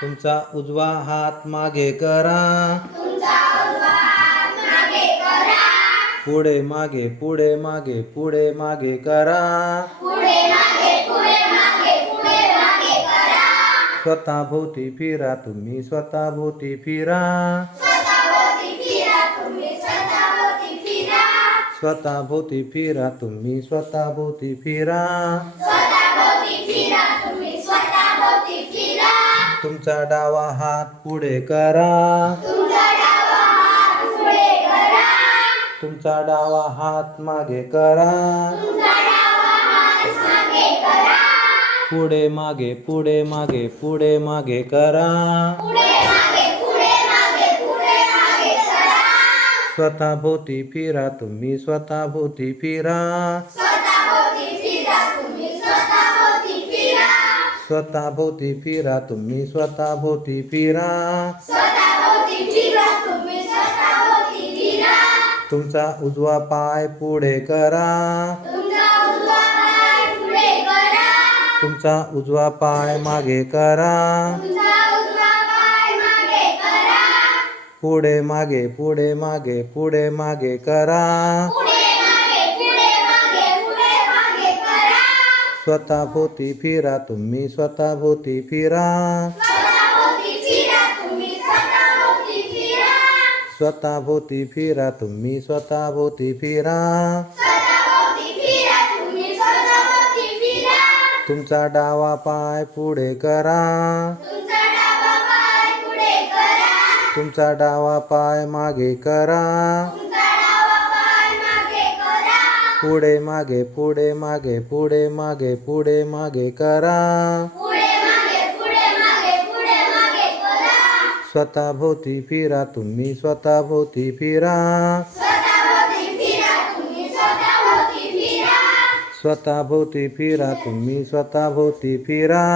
तुमचा उजवा हात मागे करा. पुढे मागे पुढे मागे पुढे मागे करा. स्वतः भोवती फिरा तुम्ही स्वतः भोवती फिरा स्वतः भोवती फिरा. तुम्ही स्वतः भोवती फिरा तुमचा डावा हात पुढे करा. तुमचा डावा हात मागे करा. पुढे मागे पुढे मागे पुढे मागे करा. स्वतः भोवती फिरा तुम्ही स्वतः भोवती फिरा स्वतः भोवती फिरा तुम्ही स्वतः भोवती फिरा. तुमचा उजवा पाय पुढे करा. तुमचा उजवा पाय मागे करा. पुढे मागे पुढे मागे पुढे मागे करा. स्वतः भोवती फिरा तुम्ही स्वतः भोवती फिरा स्वतः भोवती फिरा. तुम्ही स्वतः भोवती फिरा तुमचा डावा पाय पुढे करा. तुमचा डावा पाय मागे करा. पुढे मागे पुढे मागे पुढे मागे पुढे मागे करा. स्वतः भोवती फिरा तुम्ही स्वतः भोवती फिरा स्वतः भोवती फिरा. तुम्ही स्वतः भोवती फिरा.